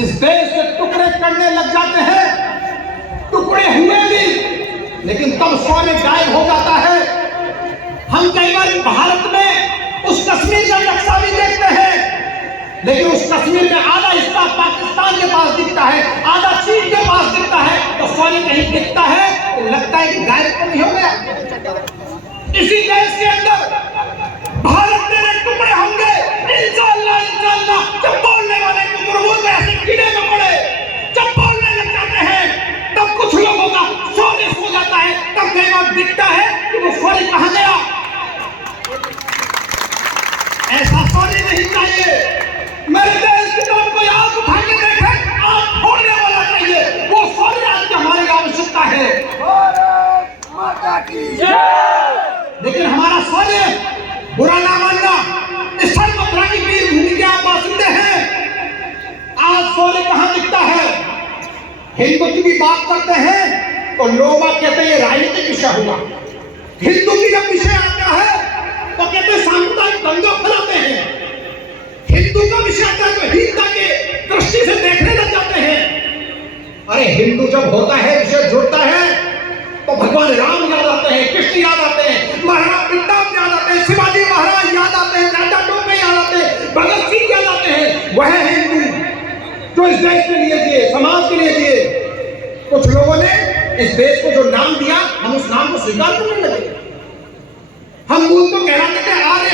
इस देश के टुकड़े करने लग जाते हैं, टुकड़े हुए भी, लेकिन तब शौर्य गायब हो जाता है। हम कई बार भारत में उस कश्मीर का नक्शा भी देखते हैं, लेकिन उस कश्मीर में आधा हिस्सा पाकिस्तान के पास दिखता है, आधा चीन के पास दिखता है, तो शौर्य कहीं दिखता है तो लगता है कि गायब तो नहीं हो गया। इसी देश के अंदर भारत मेरे टुकड़े होंगे, इंशाअल्लाह इंशाअल्लाह। जब बोलने वाले टुकड़ों में ऐसे कीड़े मकोड़े जब बोलने लग जाते हैं, तब कुछ लोगों का शौर्य सो जाता है, तब कई बार दिखता है कि वो शौर्य कहां गया। ऐसा शौर्य नहीं चाहिए। मेरे देश की तरफ कोई आंख उठा के देखे, आंख फोड़ने वाला चाहिए। वो शौर्य आज की हमारी आवश्यकता है। भारत माता की जय। लेकिन हमारा शौर्य बुरा ना मानना, इस मथुरा की वीर भूमि के आप बासिंदे हैं। आज शौर्य कहां दिखता है? हिंदुत्व की बात करते हैं तो लोग कहते हैं राजनीतिक विषय हुआ। हिंदू की जब विषय आता है तो कहते हैं सामुदायिक दंगा फैलाते हैं। हिंदू का विषय आता है तो हिंसा के दृष्टि से देखने लग जाते हैं। अरे हिंदू जब होता है, विषय जुड़ता है, तो भगवान राम याद आते हैं, कृष्ण याद आते हैं, महाराणा प्रताप याद आते हैं, शिवाजी महाराज याद आते हैं, राजा टोपे याद आते हैं, भगत सिंह याद आते हैं। वह है हिंदू जो इस देश के लिए जिए, समाज के लिए जिए। कुछ लोगों ने इस देश को जो नाम दिया, हम उस नाम को स्वीकार करने लगे। हम मूल तो कहलाते थे आर्य,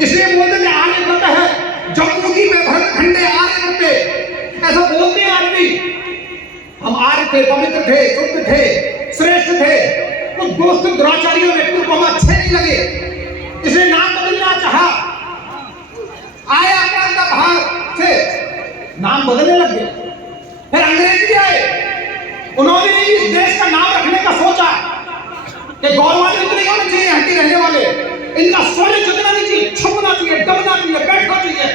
इसलिए बोलते थे आर्य करता है जम्मू की में भरतखंडे आर्य करते, ऐसा बोलते हैं आदमी। हम आर्य थे, पवित्र थे, शुद्ध थे, श्रेष्ठ थे। कुछ दोस्त दुराचारियों व्यक्तियों को हम अच्छे नहीं लगे, इसलिए नाम बदलना चाहा। आया क्रांता बाहर से नाम बदलने लग गए। फिर अंग्रेज भी आए, उन्होंने भी इस देश का नाम रखने का सोचा कि गौरवान्वित नहीं होने चाहिए हड्डी रहने वाले, इनका शौर्य जितना नहीं चाहिए, छपना चाहिए, दबना चाहिए, बैठना चाहिए।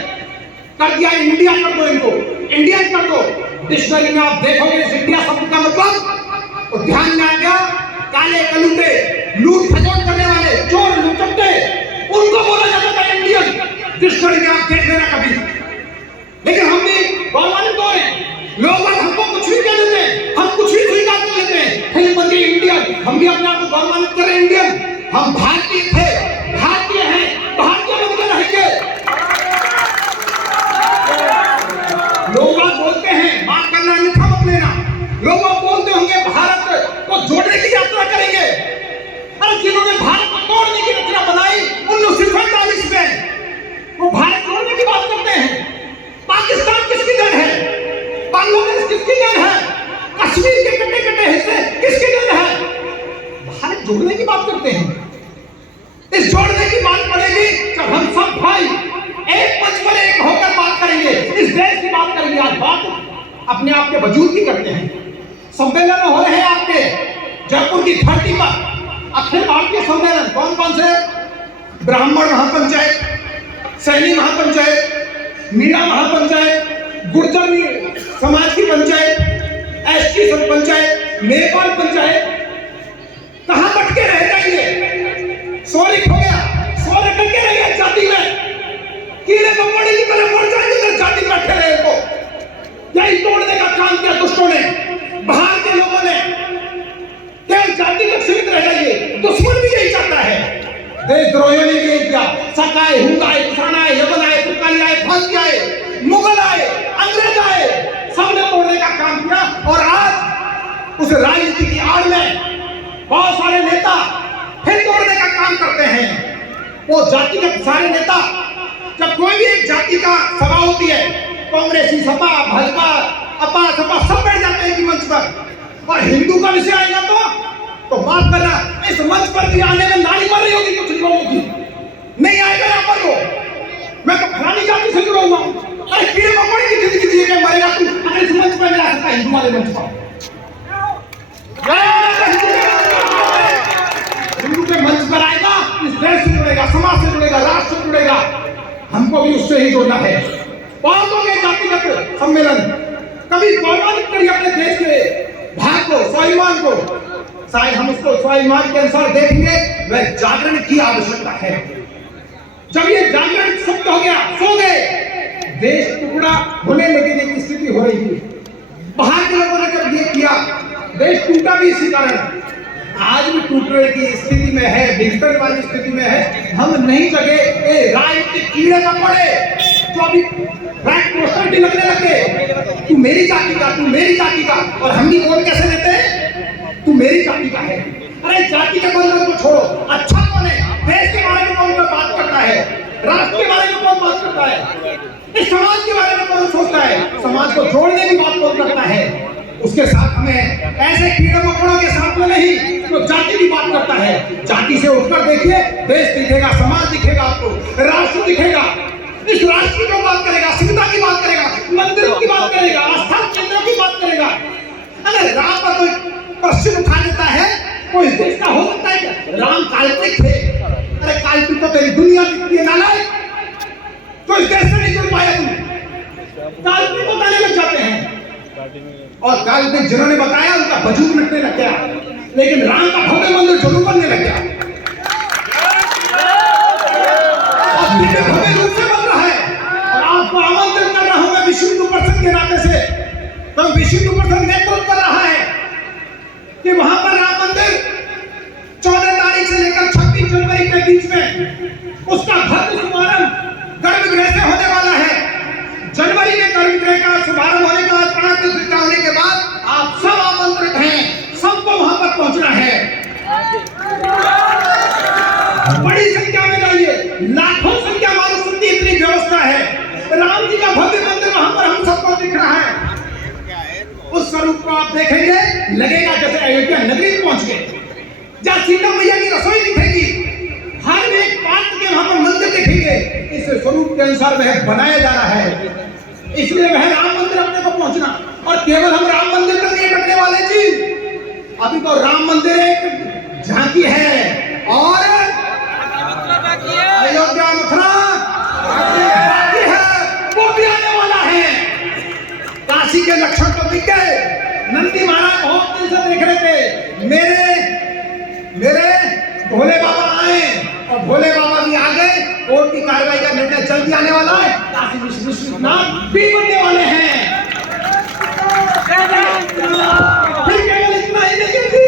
कर दिया इंडिया कर दो, इनको इंडियन कर दो। डिक्शनरी में आप देखोगे इस इंडिया शब्द का मतलब तो ध्यान में आ गया काले कलूटे, लूट खसोट करने वाले, चोर लुचट्टे, उनको बोला जाता था इंडियन। डिक्शनरी में आप देख लेना कभी। लेकिन हम भी गौरवान्वित हो रहे हैं, लोग हमको कुछ भी कह देते हैं, हम कुछ भी स्वीकार कर लेते हैं, फिर बन गए इंडियन। हम भी अपने आप को गौरवान्वित कर रहे हैं इंडियन। हम भारतीय थे, भारतीय हैं, भारतीय बनकर रहेंगे। लोग बोलते हैं, बात करना अन्यथा मत लेना, लोग बोलते होंगे भारत को जोड़ने की यात्रा करेंगे। अरे जिन्होंने भारत को तोड़ने की रचना बनाई 1947 में, वो भारत जोड़ने की बात करते हैं। पाकिस्तान किसकी देन है? बांग्लादेश किसकी देन है? कश्मीर के कटे कटे हिस्से किसकी देन है? भारत जोड़ने की बात करते हैं। इस जोड़ने की बात पड़ेगी जब हम सब भाई एक मंच पर एक होकर बात करेंगे, इस देश की बात करेंगे। आज बात अपने आप के वजूद की करते हैं। सम्मेलन हो रहे हैं आपके जयपुर की धरती पर, अखिल भारतीय सम्मेलन। कौन कौन से? ब्राह्मण महापंचायत, सैनी महापंचायत, मीणा महापंचायत, गुर्जर समाज की पंचायत, एसटी पंचायत, नेपाल पंचायत। कहां भटके रह जाएंगे? शौर्य हो गया, शौर्य करके रह गया जाति में, कीड़े मकोड़े की तरह मर जाएंगे अगर जाति बैठे रहे तो। यही तोड़ने का काम किया दुष्टों ने, बाहर के लोगों ने। केवल जाति तक सीमित रह जाइए, दुश्मन भी यही चाहता है। देशद्रोहियों ने भी यही किया। शक आए, हुंग आए, कुषाण आए, यवन आए, तुर्कानी आए, फारसी आए, मुगल आए, अंग्रेज आए, सबने तोड़ने का काम किया। और आज उस राजनीति की आड़ में बहुत सारे नेता फिर तोड़ने का काम करते हैं। वो जातिगत सारे नेता, जब कोई भी एक जाति का सभा होती है, कांग्रेसी सभा, भाजपा, अपा सभा, सब बैठ जाते हैं कि मंच पर। और हिंदू का विषय आएगा तो बात करना, इस मंच पर भी आने में नारी मर रही होगी कुछ लोगों की, नहीं आएगा यहाँ पर वो। मैं तो फलानी जाति से जुड़ा हुआ हूँ। अरे कीड़े मकोड़े की जिंदगी जी के मरेगा तू अगर इस मंच पर मिला सकता है, हिंदू वाले मंच पर। हिंदू के मंच पर आएगा, इस देश से जुड़ेगा, समाज से जुड़ेगा, राष्ट्र से जुड़ेगा। हमको भी उससे ही जुड़ना है। बहुत हो गए जातिगत सम्मेलन। कभी गौरवान्वित करिए अपने देश के भाग को, स्वाभिमान को। शायद हम उसको स्वाभिमान के अनुसार देखेंगे, वह जागरण की आवश्यकता है। जब ये जागरण सुप्त हो गया, सो गए, देश टुकड़ा होने लगे की स्थिति स्थिति हो रही थी। बाहर के लोगों ने जब ये किया, देश टूटा भी इसी कारण, आज भी टूटने की स्थिति में है, डिजिटल वाली स्थिति में है। हम नहीं जगे राजनीतिक कीड़े न पड़े तो अभी फ्लैग पोस्टर भी लगने लगे, तू मेरी जाति का, तू मेरी जाति का, और हम भी वोट कैसे देते हैं, तू मेरी जाति का है। अरे जाति के बंधन को छोड़ो, अच्छा कौन है, देश के बारे में कौन बात करता है, राष्ट्र के बारे में कौन बात करता है, इस समाज के बारे में कौन सोचता है, समाज को जोड़ने की बात कौन करता है। उसके साथ हमें ऐसे कीड़े मकोड़ों के साथ में नहीं, तो जाति की बात करता है। जाति से उठकर देखिए, देश दिखेगा, समाज दिखेगा, आपको राष्ट्र दिखेगा। इस राष्ट्र की बात करेगा, अस्मिता की बात करेगा, मंदिरों की बात करेगा, आस्था केंद्रों की बात करेगा। अगर राम पर कोई प्रश्न उठा देता है, कोई देश का हो सकता है क्या? राम काल्पनिक थे। अरे काल्पनिक तो तेरी दुनिया दिखती है नालायक, तो इस देश से नहीं जुड़ पाया तुम। काल्पनिक को बताने लग जाते हैं, और काल्पनिक जिन्होंने बताया उनका वजूद मिटने लग गया, लेकिन राम का भव्य मंदिर जरूर बनने लग गया, और भव्य रूप से बन रहा है। और आपको आमंत्रित कर रहा हूं मैं विश्व हिंदू परिषद के नाते से, तो विश्व हिंदू परिषद नेतृत्व कर रहा है कि वहां पर राम मंदिर 14 तारीख से लेकर 26 जनवरी के बीच में उसका भव्य शुभारंभ गर्भगृह से होने वाला है। जनवरी के गर्भगृह का शुभारंभ होने का प्राण प्रतिष्ठा होने के बाद आप सब आमंत्रित हैं, सबको वहां पर पहुंचना है। बड़ी संख्या में जाइए, लाखों संख्या मानो सुनती इतनी व्यवस्था है। राम जी का भव्य मंदिर वहां पर हम सबको दिख रहा है। उस स्वरूप को आप देखेंगे, लगेगा जैसे अयोध्या नगरी पहुंच गए, जहां सीता मैया की रसोई दिखेगी, हर एक पात्र के वहां पर मंदिर दिखेंगे। इस स्वरूप के अनुसार वह बनाया जा रहा है, इसलिए वह राम मंदिर अपने को पहुंचना। और केवल हम राम मंदिर तक नहीं रखने वाले जी, अभी तो राम मंदिर एक झांकी है, और अयोध्या मथुरा बाकी है, वो भी आने वाला है। काशी के लक्षण तो दिख गए, नंदी महाराज बहुत दिन से देख रहे थे, मेरे भोले बाबा आए, और भोले बाबा भी आ गए। कोर्ट की कार्रवाई का निर्णय जल्दी आने वाला है, काशी विश्वनाथ भी बनने वाले हैं। फिर केवल इतना ही नहीं थी,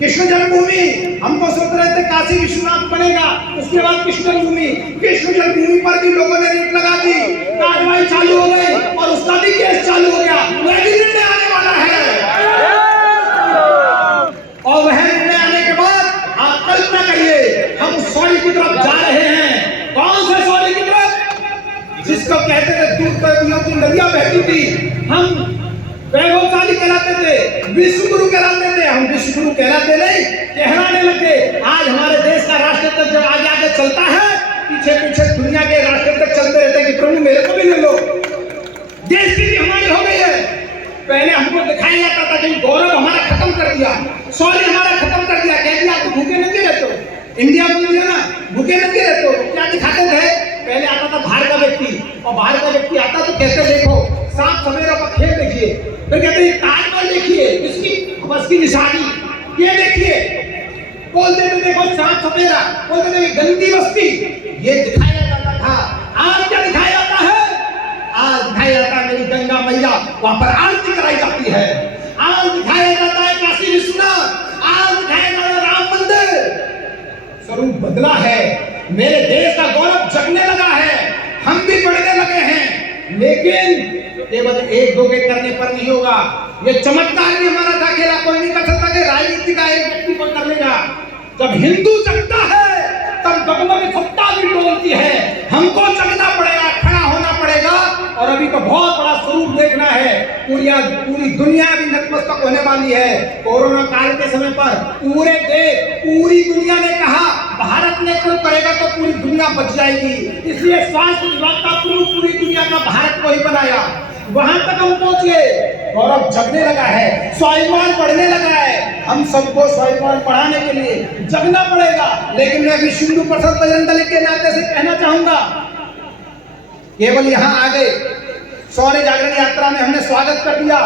कृष्ण जन्मभूमि हमको सोच रहे थे काशी विश्वनाथ बनेगा, उसके बाद कृष्ण जन्मभूमि, कृष्ण जन्मभूमि पर भी लोगों ने रेट लगा दी, कार्रवाई चालू हो गई, और उसका भी केस चालू हो गया। वह भी निर्णय आने वाला है, और वह निर्णय आने के बाद आप कल्पना करिए, हम उस सॉरी की तरफ जा रहे हैं। कौन से सॉरी की तरफ? जिसको कहते थे दूध पर की नदियां बहती थी, हम वैभवशाली कहलाते थे, विश्व गुरु कहलाते थे। हम विश्व गुरु कहलाते नहीं, कहलाने लगे। आज हमारे देश का राष्ट्रध्वज जब आगे आगे चलता है, पीछे पीछे दुनिया के राष्ट्रध्वज चलते रहते हैं कि प्रभु मेरे को भी ले लो। देश की भी हमारी हो गई है। पहले हमको दिखाया जाता था कि गौरव हमारा खत्म कर दिया, सॉरी हमारा खत्म कर दिया, कह दिया आप भूखे नंगे रहते हो, इंडिया बोल दिया ना, भूखे नंगे रहते हो। क्या दिखाते थे? पहले आता था बाहर का व्यक्ति, और बाहर का व्यक्ति आता तो कहते देखो सात सवेरा का खेल देखिए, फिर कहते ताजमहल देखिए, इसकी बस की निशानी ये देखिए, बोलते थे देखो सात सवेरा, बोलते थे गंदी बस्ती, ये दिखाया जाता था। आज क्या दिखाया जाता है? आज दिखाया जाता है मेरी गंगा मैया, वहां पर आरती कराई जाती है। आज दिखाया जाता है काशी विश्वनाथ, आज दिखाया जाता है राम मंदिर। स्वरूप बदला है, मेरे देश का गौरव जगने लगा है, हम भी बढ़ने लगे हैं। लेकिन केवल एक दो के करने पर नहीं होगा, ये चमत्कार भी हमारा था, अकेला कोई नहीं कर सकता कि राजनीति का एक व्यक्ति पर कर लेगा। जब हिंदू जगता है तब दबंगों की सत्ता भी डोलती है। हमको जगना पड़ेगा, खड़ा होना पड़ेगा, और अभी तो बहुत बड़ा स्वरूप देखना है। पूरी दुनिया भी नतमस्तक होने वाली है। कोरोना काल के समय पर पूरे देश, पूरी दुनिया ने कहा भारत नेतृत्व करेगा तो पूरी दुनिया बच जाएगी, इसलिए स्वास्थ्य विभाग का पूरी दुनिया का भारत को ही बनाया। वहां तक हम पहुंच गए, गौरव जगने लगा है, स्वाभिमान बढ़ने लगा है। हम सबको स्वाभिमान बढ़ाने के लिए जगना पड़ेगा। लेकिन मैं विश्व हिंदू परिषद बजरंग दल के नाते से कहना चाहूंगा, केवल यहाँ आ गए, शौर्य जागरण यात्रा में हमने स्वागत कर दिया,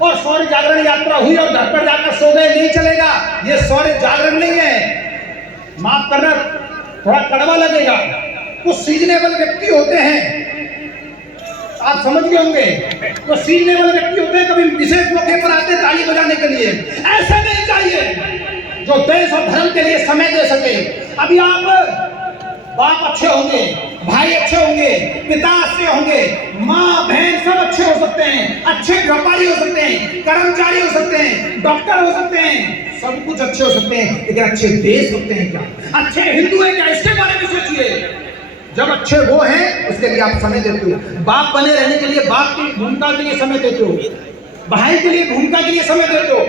और शौर्य जागरण यात्रा हुई और घर पर जाकर सो गए, नहीं चलेगा। ये शौर्य जागरण नहीं है, माफ करना थोड़ा कड़वा लगेगा। कुछ सीजनेबल व्यक्ति होते हैं आप समझ गए होंगे, वो सीखने वाले व्यक्ति होते हैं, कभी विशेष मौके पर आते हैं ताली बजाने के लिए। ऐसा नहीं चाहिए जो देश और धर्म के लिए समय दे सके। अभी आप बाप अच्छे होंगे, भाई अच्छे होंगे, पिता अच्छे होंगे, माँ बहन सब अच्छे हो सकते हैं, अच्छे व्यापारी हो सकते हैं, कर्मचारी हो सकते हैं, डॉक्टर हो सकते हैं, सब कुछ अच्छे हो सकते हैं, लेकिन अच्छे देश होते हैं क्या? अच्छे हिंदू हैं क्या? इसके बारे में सोचिए। जब अच्छे वो हैं उसके लिए आप समय देते हो, बाप बने रहने के लिए बाप की भूमिका के लिए समय देते हो, भाई के लिए भूमिका के लिए समय देते हो,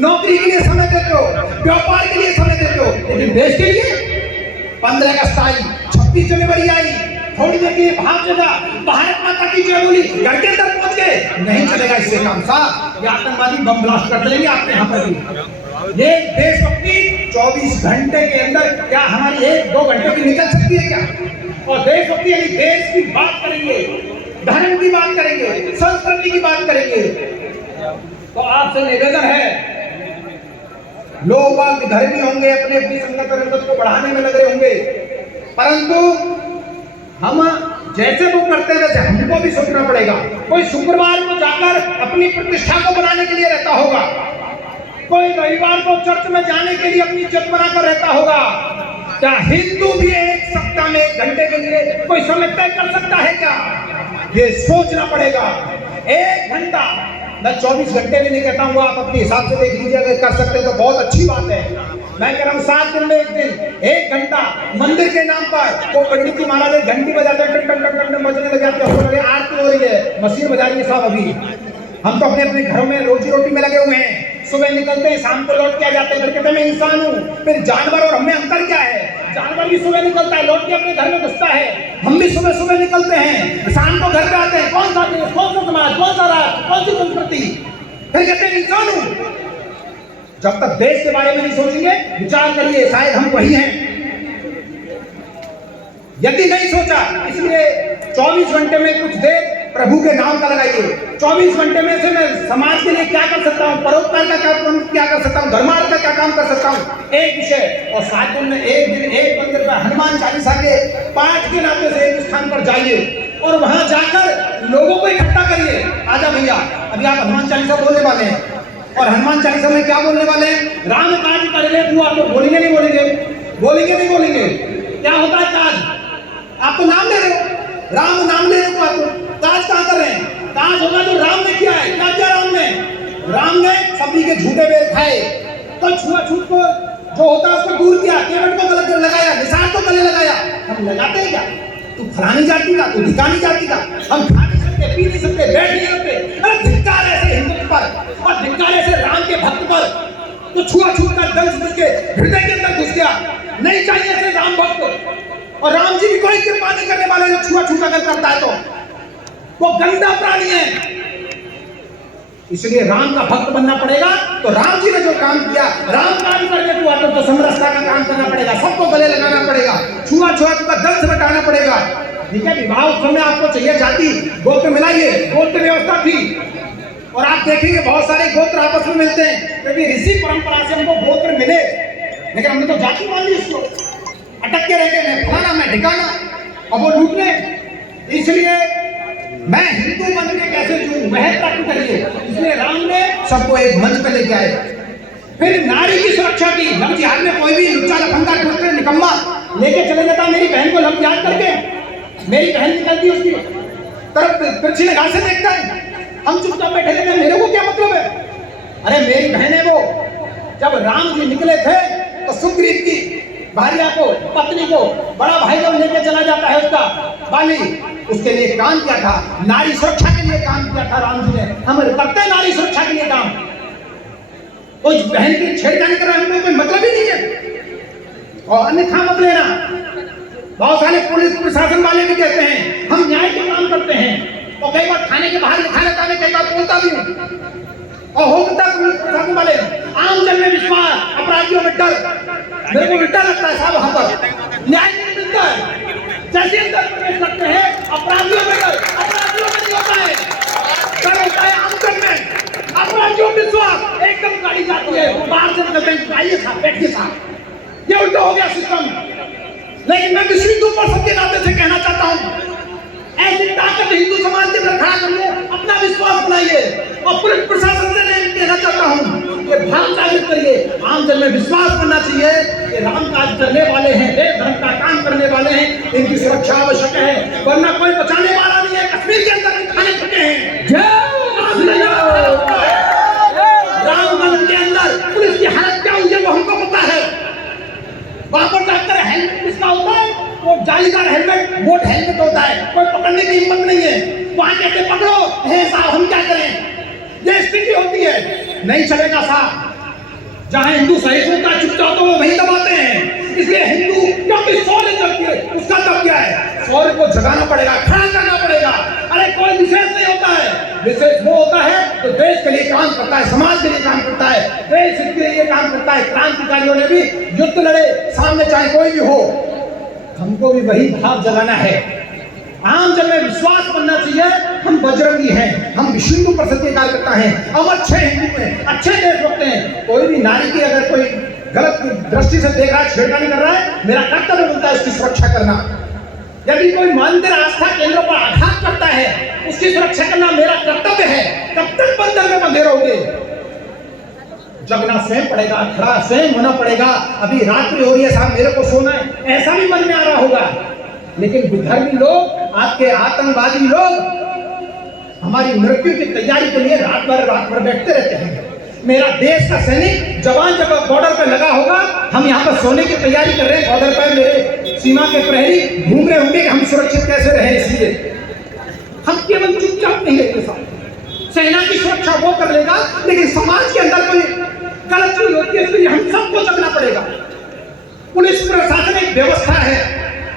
नौकरी के लिए समय देते हो, व्यापार के लिए समय देते हो, लेकिन देश के लिए 15 अगस्त आई, 26 जनवरी आई, थोड़ी देर के लिए भाग जगह, भारत माता की जय बोली, घर के अंदर पहुंच गए, नहीं चलेगा इससे काम साहब। ये आतंकवादी बम ब्लास्ट कर देंगे आपके यहाँ पर भी। ये देशभक्ति 24 घंटे के अंदर क्या हमारी 1-2 घंटे की निकल सकती है क्या? और देशभक्ति यानी देश की बात करेंगे, धर्म की बात करेंगे, संस्कृति की बात करेंगे। तो आपसे निवेदन है, लोग बाग धर्मी होंगे, अपने अपनी संगत और रंगत को बढ़ाने में लगे होंगे, परंतु हम जैसे वो करते हैं वैसे हमको भी सोचना पड़ेगा। कोई शुक्रवार को जाकर अपनी प्रतिष्ठा को बनाने के लिए रहता होगा, कोई रविवार को चर्च में जाने के लिए अपनी इज्जत बनाकर रहता होगा। क्या हिंदू भी एक सप्ताह में 1 घंटे के लिए कोई समय तय कर सकता है क्या? ये सोचना पड़ेगा। 1 घंटा, मैं 24 घंटे भी नहीं कहता हूँ, आप अपने हिसाब से देख लीजिए, अगर कर सकते हैं तो बहुत अच्छी बात है। मैं कह रहा हूँ 7 दिन में 1 दिन 1 घंटा मंदिर के नाम पर वो पंडित जी महाराज घंटी बजाते हैं, टन टन टन टन बजने लग जाते हैं, आरती हो रही है, मशीन बजा रही है साहब। अभी हम तो अपने अपने घरों में रोजी रोटी में लगे हुए हैं, सुबह निकलते हैं शाम को लौट के आ जाते हैं, फिर कहते हैं मैं इंसान हूँ। फिर जानवर और हमें अंतर क्या है? जानवर भी सुबह निकलता है, लौट के अपने घर में घुसता है, हम भी सुबह सुबह निकलते हैं, शाम को घर पे आते हैं। कौन सा देश, कौन सा समाज, कौन सा राष्ट्र, कौन सी संस्कृति? फिर कहते हैं इंसान हूँ। जब तक देश के बारे में नहीं सोचेंगे, विचार करिए, शायद हम वही हैं। यदि नहीं सोचा, इसलिए 24 घंटे में कुछ देर प्रभु के नाम का लगाइए। 24 घंटे में से मैं समाज के लिए क्या कर सकता हूँ, परोपकार का क्या कर सकता हूँ, धर्मार्थ का क्या काम कर सकता हूँ, एक विषय। और 7 दिन में 1 दिन 1 मंदिर पर हनुमान चालीसा के पाठ के नाते से एक स्थान पर जाइए और वहां जाकर लोगों को इकट्ठा करिए। आजा भैया, अभी आप हनुमान चालीसा बोलने वाले हैं, और हनुमान चालीसा में क्या बोलने वाले हैं? राम काज करे हुआ, तो बोलेंगे नहीं बोलेंगे? बोलेंगे नहीं बोलेंगे? क्या होता है काज? आप तो नाम ले रहे हो, राम नाम ले रहे हो, आप तो काज कहां कर रहे हैं? काज होगा जो राम ने किया है। क्या किया राम ने? राम ने सभी के झूठे बेर खाए, तो छुआछूत को जो होता है उसको दूर किया, केवट को गलत लगाया, निशान को गले लगाया। हम लगाते हैं क्या? तू फलानी जाति का, तू ढिकानी जाति का, हम खा नहीं सकते, पी नहीं सकते, बैठ नहीं सकते। अरे धिक्कार ऐसे हिंदुत्व पर और धिक्कार ऐसे राम के भक्त पर, तो छुआछूत का दंश उसके हृदय के अंदर घुस गया। नहीं चाहिए ऐसे राम भक्त। और राम जी भी कोई कृपा नहीं करने वाले जो छुआछूत अगर करता है तो वो गंदा प्राणी है। इसलिए राम का भक्त बनना पड़ेगा। तो राम जी ने जो काम किया, राम काम करके तो समरसता का काम करना पड़ेगा, सबको गले लगाना पड़ेगा, छुआछूत का दंश हटाना पड़ेगा। ठीक है, विवाह उत्सव में आपको चाहिए जाति गोत्र मिलाइए, गोत्र व्यवस्था थी, और आप देखेंगे बहुत सारे गोत्र आपस में मिलते हैं, क्योंकि ऋषि परंपरा से हमको गोत्र मिले, लेकिन हमने तो जाति मान ली, इसको अटक के रह गए, मैं फलाना मैं ठिकाना, और वो लूटने। इसलिए मैं हिंदू बन के कैसे जीऊं, वह तक करिए। इसलिए राम ने सबको एक मंच पे लेके आए। फिर नारी की सुरक्षा की। लव जिहाद में कोई भी लुच्चा लफंगा टूटते निकम्मा लेके चले जाता मेरी बहन को लव जिहाद करके, मेरी बहन निकलती उसकी तरफ तिरछी निगाह से देखता है, हम चुपचाप बैठे रहते हैं, मेरे को क्या मतलब है? अरे मेरी बहन है वो। जब राम जी निकले थे तो सुग्रीव की भार्या को, पत्नी को बड़ा भाई जब लेके चला जाता है उसका बाली, उसके लिए काम किया था, नारी सुरक्षा के लिए काम किया था राम जी ने। हम करते हैं नारी सुरक्षा के लिए काम, उस बहन की छेड़खानी कर रहा है, कोई मतलब ही नहीं है। और अन्यथा मत लेना, बहुत सारे पुलिस प्रशासन वाले भी कहते हैं हम न्याय के काम करते हैं, और कई बार थाने के बाहर लिखा रहता है, कई बार बोलता भी हूँ, और होता पुलिस प्रशासन वाले आम जन में विश्वास, अपराधियों में डर। मेरे को उल्टा लगता है साहब, वहां पर न्याय नहीं मिलता है। जैसे अंदर प्रवेश करते हैं अपराधियों में डर, अपराधियों में नहीं होता है डर, होता है आम जन में। अपराधियों में विश्वास, एकदम गाड़ी जाती है, बाहर से निकलते हैं, आइए साहब बैठिए साहब, ये उल्टा हो गया सिस्टम। लेकिन मैं विश्व हिंदू परिषद के नाते से कहना चाहता हूँ, ऐसी ताकत हिंदू समाज के अंदर खड़ा करिए, अपना विश्वास बनाइए। और पुलिस प्रशासन से मैं कहना चाहता हूँ कि भ्रम जागृत करिए, आम जन में विश्वास करना चाहिए कि राम काज करने वाले हैं, देश धर्म का काम करने वाले हैं, इनकी सुरक्षा आवश्यक है, वरना कोई बचाने वाला नहीं है। कश्मीर के अंदर भी खाने चुके हैं। रामगंज के अंदर पुलिस की हालत क्या हुई है वो हमको पता है। वहां पर जाकर हेलमेट किसका होता है? वो जालीदार हेलमेट, वोट हेलमेट होता है, कोई पकड़ने की हिम्मत नहीं है। वहां कहते पकड़ो, हे साहब हम क्या करें? ये स्थिति होती है, नहीं चलेगा साहब। जहां हिंदू सहिष्णुता चुपचाप तो वो वहीं दबाते हैं। इसलिए हिंदू क्योंकि शौर्य जगती है, उसका तब क्या है? शौर्य को जगाना पड़ेगा, खड़ा करना पड़ेगा। अरे कोई विशेष नहीं होता है, विशेष वो होता है तो देश के लिए काम करता है, समाज के लिए काम करता है, देश हित के लिए काम करता है। क्रांतिकारियों ने भी युद्ध लड़े, सामने चाहे कोई भी हो, हमको भी वही भाव जगाना है। आम जन में विश्वास बनना चाहिए, हम बजरंगी हैं, हम विश्व हिंदू परिषद के कार्यकर्ता हैं, हम अच्छे हिंदू हैं, अच्छे देशभक्त हैं। कोई भी नारी की अगर कोई गलत दृष्टि से देख रहा है, छेड़खानी कर रहा है, मेरा कर्तव्य बनता है उसकी सुरक्षा करना। यदि कोई मंदिर आस्था केंद्रों पर आघात करता है, उसकी सुरक्षा करना मेरा कर्तव्य है। कब तक बंधन में बंधे रहोगे? जगना स्वयं पड़ेगा, खड़ा स्वयं होना पड़ेगा। अभी रात्रि हो रही है साहब, मेरे को सोना है, ऐसा भी मन में आ रहा होगा, लेकिन विधर्मी लोग, आपके आतंकवादी लोग हमारी मृत्यु की तैयारी के लिए रात भर बैठते रहते हैं। मेरा देश का सैनिक जवान जब बॉर्डर पे लगा होगा, हम यहाँ पर सोने की तैयारी कर रहे हैं, बॉर्डर पर मेरे सीमा के प्रहरी घूम रहे होंगे कि हम सुरक्षित कैसे रहे। इसलिए हम केवल चुपचाप नहीं रहते साहब। सेना की सुरक्षा वो कर लेगा, लेकिन समाज के अंदर कोई गलत चीज होती है, इसलिए हम सबको जगना पड़ेगा। पुलिस प्रशासन एक व्यवस्था है,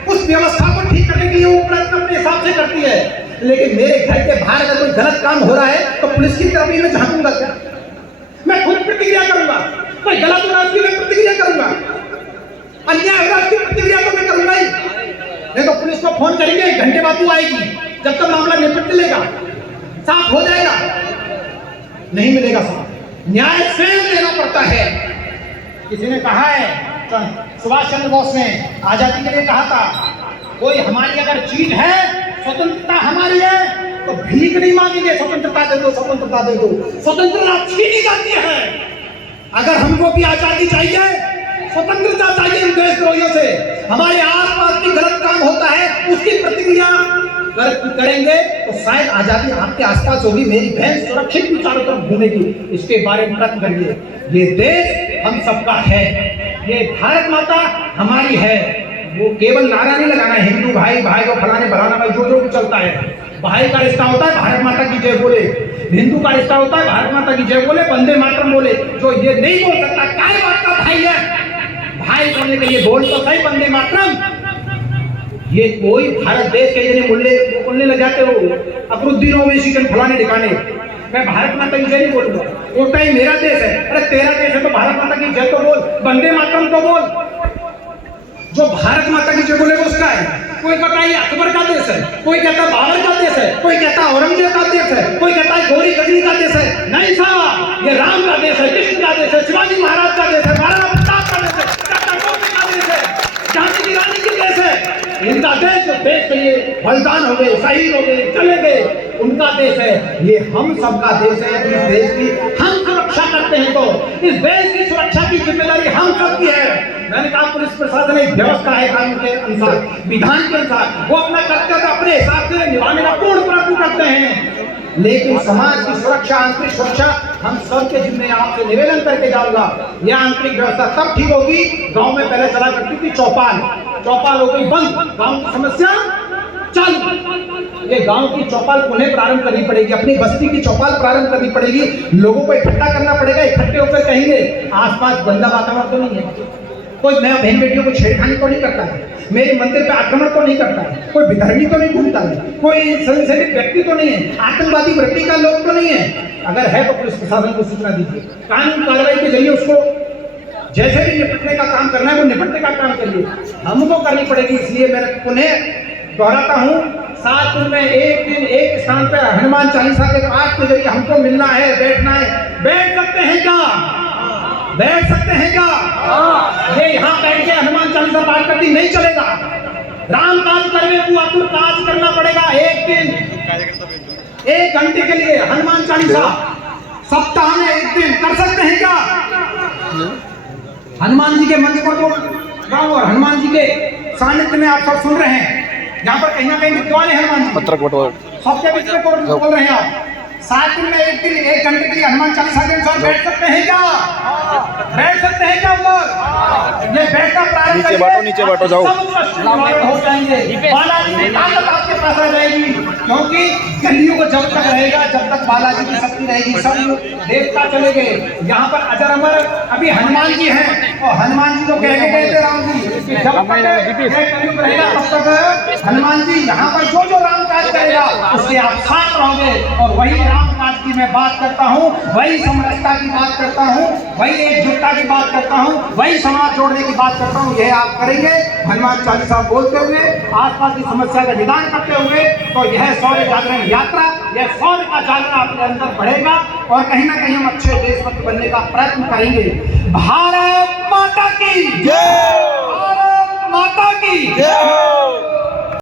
उस व्यवस्था को ठीक करने के लिए वो प्रयत्न अपने हिसाब से करती है, लेकिन मेरे घर के बाहर अगर कोई गलत काम हो रहा है तो पुलिस की तरफ ही मैं झांकूंगा क्या? मैं खुद प्रतिक्रिया करूंगा। कोई गलत हो रहा है उसकी मैं प्रतिक्रिया करूंगा, अन्याय हो रहा है उसकी प्रतिक्रिया तो मैं करूंगा ही। नहीं तो पुलिस को फोन करेंगे, एक घंटे बाद वो आएगी, जब तक मामला निपट लेगा, साफ हो जाएगा, नहीं मिलेगा साहब। न्याय स्वयं देना पड़ता है। किसी ने कहा है, सुभाष चंद्र बोस ने आजादी के लिए कहा था, कोई हमारी अगर चीज है, स्वतंत्रता हमारी है, तो भीख नहीं मांगेंगे, स्वतंत्रता दे दो, स्वतंत्रता दे दो। स्वतंत्रता छीनी जाती है। अगर हमको भी आजादी चाहिए, स्वतंत्रता चाहिए इन देशद्रोहियों से। हमारे आसपास भी गलत काम होता है, उसकी प्रतिक्रिया करेंगे तो शायद आजादी आपके आसपास होगी, मेरी बहन सुरक्षित भी चारों तरफ घूमेगी। इसके बारे में प्रयत्न करिए। ये देश हम सबका है, ये भारत माता हमारी है। वो केवल नारा नहीं लगाना है, हिंदू भाई भाई को फलाने फलाना भाई जो भी चलता है। भाई का रिश्ता होता है भारत माता की जय बोले, हिंदू का रिश्ता होता है भारत माता की जय बोले, वंदे मातरम बोले। जो ये नहीं बोल सकता, क्या बात का भाई है, भाई बोलने के लिए बोल तो सही वंदे मातरम। ये कोई भारत देश के जने बोलने लग जाते हो, अकरुद्दीन ओवैसी के फलाने ठिकाने, मैं भारत माता की जय नहीं बोलूंगा, वो टाइम मेरा देश है। अरे तेरा देश है तो भारत माता की जय तो बोल, वंदे मातरम तो बोल। जो भारत माता की जय बोले वो उसका है। कोई कहता है ये अकबर का देश है, कोई कहता है बाबर का देश है, कोई कहता है औरंगजेब का देश है, कोई कहता है गौरी गजनी का देश है। नहीं साहब, ये राम का देश है, कृष्ण का देश है, शिवाजी महाराज का देश है, महाराणा प्रताप का देश है, टाटा टोपे का देश है, झांसी की रानी की देश है। इनका देश जो देश के लिए बलिदान हो गए, शहीद हो गए, चले गए, उनका देश है। ये हम सबका देश है। इस देश की हम सुरक्षा करते हैं तो इस देश की सुरक्षा की जिम्मेदारी हम सबकी है। मैंने कहा पुलिस प्रशासन एक व्यवस्था है, कानून के अनुसार, विधान के अनुसार, वो अपना कर्तव्य अपने हिसाब से निभाने का पूर्ण प्रयत्न करते हैं, लेकिन समाज की सुरक्षा, आंतरिक सुरक्षा हम सबके जिम्मे। आपसे निवेदन करके जाऊंगा, यह आंतरिक व्यवस्था तब ठीक होगी। गांव में पहले चला करती थी चौपाल, चौपाल हो गई बंद, गांव की समस्या चालू। ये गांव की चौपाल पुनः प्रारंभ करनी पड़ेगी, अपनी बस्ती की चौपाल प्रारंभ करनी पड़ेगी। लोगों को इकट्ठा करना पड़ेगा, इकट्ठे होकर कहेंगे आसपास गंदा वातावरण तो नहीं है, कोई नया बहन बेटियों को छेड़खानी तो नहीं करता है, मेरे मंदिर पे आक्रमण तो नहीं करता है, कोई विधर्मी तो नहीं घूमता है, कोई संशयित व्यक्ति तो नहीं है, आतंकवादी वृत्ति का लोग तो नहीं है। अगर है तो पुलिस प्रशासन को सूचना दीजिए, कानून कार्रवाई के जरिए उसको जैसे भी निपटने का काम करना है वो निपटने का काम करिए, हमको करनी पड़ेगी। इसलिए मैं पुनः दोहराता हूँ, 7 दिन में एक दिन एक स्थान पर हनुमान चालीसा के पाठ के जरिए हमको मिलना है, बैठना है। बैठ सकते हैं क्या? बैठ सकते हैं क्या? ये यहाँ बैठ के हनुमान चालीसा पाठ करती नहीं चलेगा। राम काज करवे को अतुर काज करना पड़ेगा। एक दिन 1 घंटे के लिए हनुमान चालीसा सप्ताह में 1 दिन कर सकते हैं क्या? हनुमान जी के मंदिर को तो गाँव और हनुमान जी के सानिध्य में आप सब सुन रहे हैं। यहाँ पर कहीं ना कहीं विद्वान है हनुमान जी, सबके बीच में बोल रहे हैं आप। 7 दिन में 1 दिन 1 घंटे के लिए हनुमान चालीसा के अनुसार बैठ सकते हैं क्या? बैठ सकते हैं क्या उधर? ये बैठना प्रारंभ नीचे बांटो जाओ। हो जाएंगे, बालाजी की ताकत आपके पास आ जाएगी। क्योंकि कलियुग जब तक रहेगा, जब तक बालाजी की शक्ति रहेगी, सब देवता चले गए। यहाँ पर अजर अमर अभी हनुमान जी हैं, और हनुमान जी को कह के गए थे राम जी, जब तक कलियुग रहेगा तब तक हनुमान जी यहाँ पर जो जो राम काज करेगा उसके आप साथ रहोगे। और वही राम काज की मैं बात करता हूँ, वही समरसता की बात करता हूँ, वही एकजुटता की बात करता हूँ, वही समाज जोड़ने की बात करता हूँ। यह आप करेंगे हनुमान चालीसा बोलते हुए, आसपास की समस्या का निदान करते हुए, तो यह शौर्य जागरण यात्रा, यह शौर्य का जागरण आपके अंदर बढ़ेगा और कहीं ना कहीं हम अच्छे देशभक्त बनने का प्रयत्न करेंगे। भारत माता की जय! भारत माता की जय!